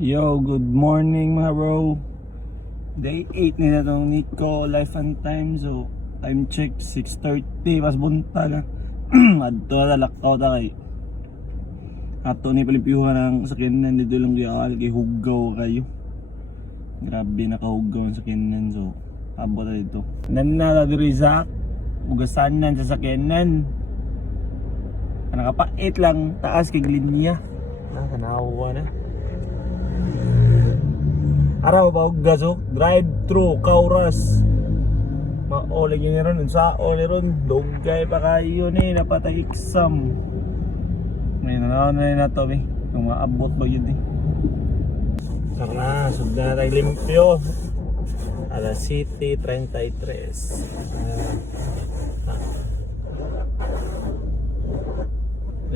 Yo, good morning mga bro. Day 8 na itong Nico Life and Time. So, time check 6:30 pas buntag. Adto na laktaw ta kay ato ni palimpiyuhan ng sakyanan dito lang kay hugaw kayo. Grabe nakahugaw ang sakyanan. So, abot na dito. Nanala diri sa ugasanan sa sakyanan. Nakapait lang taas kay linya. Nakanawa na. Araw ba og gaso drive thru Kauras. Maolig yun ron sa oli ron dugay pa kayo ni napatay exam. May nanawon na to bi kung maabot ba yun Tara, sugda na tayo limpyo. Alas 7:33.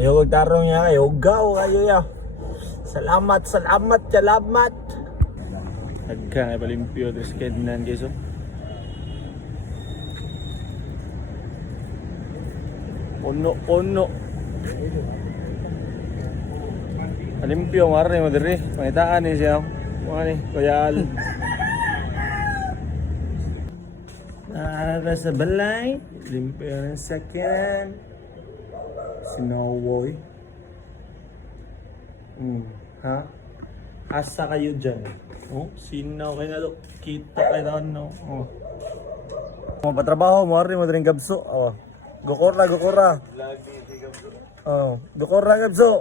Lihog tarong niya kayo, ugaw kayo ya. Salamat. Agka nga palimpyo sa kednan guys. Ono. Palimpyo marne mo diri. Pangitaan ni siya. Mga ni Koyal. Para sa balay, limpyo ng second. Sinowoy. Ha? Asa kayo dyan? Oh, sinaw kayo na lo. Kita kayo na no. Oh. Mapatrabaho mo rin mo rin gabso. Oh. Gukora. Oh, gukora gabso.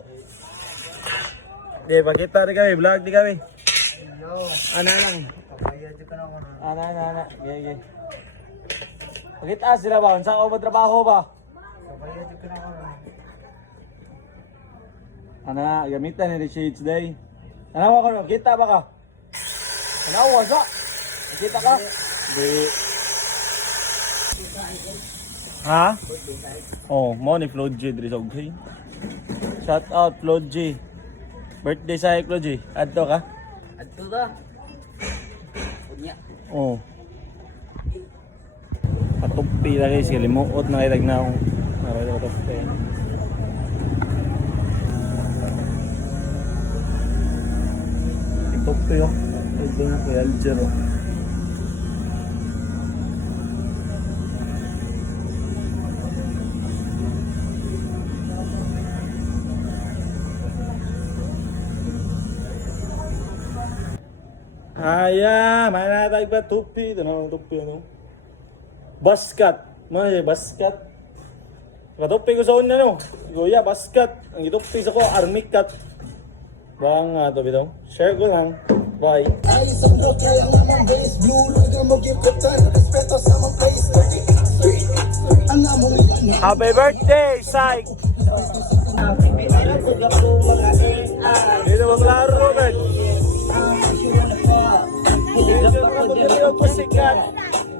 Okay, pakita rin kami, vlog din kami. Ana lang. Ana. Yeah. Pakita sila ba? Saan ako ba trabaho ba? Ana, gamitan ni shades day. Ano ko, kita ba ka? Ano sa? Kita ka? Di. Ha? Oh, mo ni Flo G diri sa Ughay. Shout out Flo G. Birthday sa Flo G. Adto ka? Adto ta. Unya. Oh. Patupi lagi si limuot na kay tagnaw. Mara to pa. Tokyo yun. Ito na kay Aljero. Mana tayo ba tupi? Ito na tupi ano? Baskat. Mana siya baskat? Katupi ko sa una no? Goya baskat. Ang itupi sa ko army cut. Bang to bitaw. Share ko lang. Bye. Happy birthday, Sai. Dito maglaro, Robert.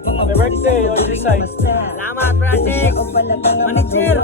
Happy birthday, Oji Sai. Salamat, Project. Manager.